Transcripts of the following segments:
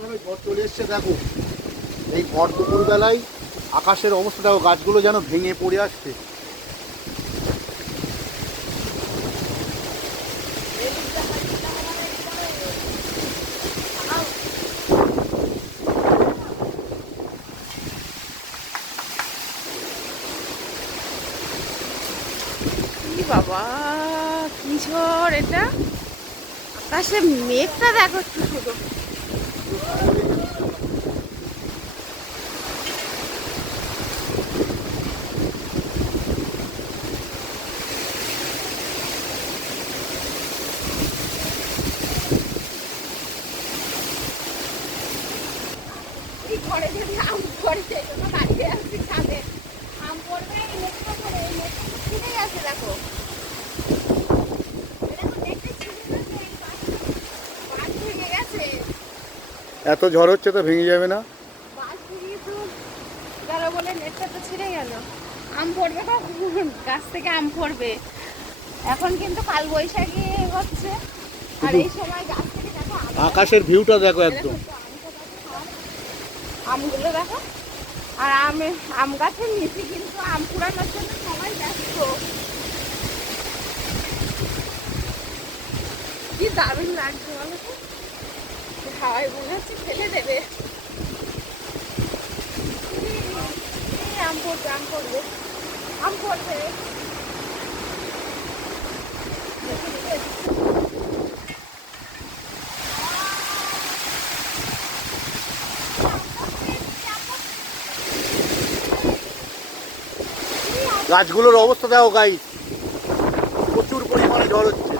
ভাবে ঝড় চলে এসছে দেখো। এই ভর দুপুর বেলায় আকাশের অবস্থা দেখো, গাছগুলো যেন ভেঙে পড়ে আসছে। বাবা কি ঝড় এটা! আকাশে মেঘটা দেখো একটু শুধু। এই ঘরে যদি আম পড়ে সেই জন্য দাঁড়িয়ে আছি ছাদে। আম পড়বে, এই মেঘটা পড়ে, এই মেঘটা তো ছিঁড়েই আছে দেখো। এত ঝড় হচ্ছে তো ভেঙে যাবে না? বলে নেটটা তো ছিঁড়ে গেল। আম পড়বে কখন? গাছ থেকে আম পড়বে। এখন কিন্তু কাল বৈশাখী হচ্ছে, আর এই সময় গাছ থেকে দেখো আকাশের ভিউটা দেখো একদম। আমগুলো দেখো, আর আম গাছের নিচে কিন্তু আম কুড়ানোর জন্য সবাই ব্যস্ত। কি দারুণ লাগছে বলো তো, হাওয়ায় মনে হচ্ছে ফেলে দেবে। আম পড়বে, আম পড়বে, আম পড়বে। গাছগুলোর অবস্থা দেখো গাইস, প্রচুর পরিমাণে ঝড় হচ্ছে।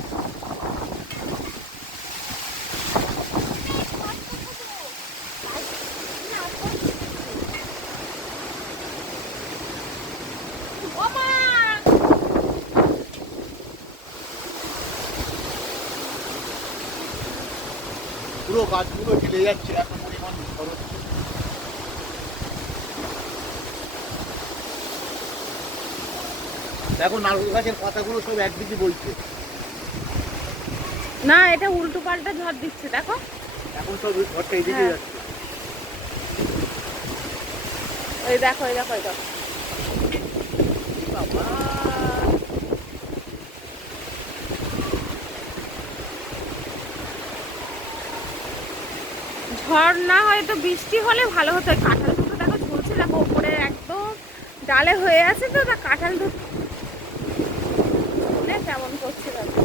পুরো গাছগুলো ঢেলে যাচ্ছে, এত পরিমাণ ঝড় হচ্ছে। দেখো নারকেল গাছের পাতাগুলো সব একদিকে বইছে। না, এটা উল্টো পাল্টা ঝড় দিচ্ছে দেখো। এখন সব ঝড়টা এদিকে যাচ্ছে। ওই দেখো, ওই দেখো, ওই দেখো। বাবা, ঝড় না হয়তো বৃষ্টি হলে ভালো হতো। কাঁঠাল দুটো দেখো ঝুলছে, দেখো উপরে একদম ডালে হয়ে আছে তো, তা কাঁঠাল দুটো কেমন করছে দেখো।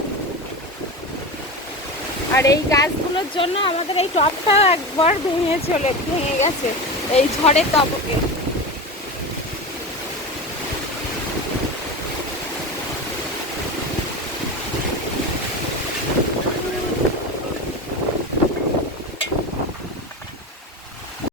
আর এই গাছগুলোর জন্য আমাদের এই টবটা একবার ভেঙে গেছে এই ঝড়ের টবকে।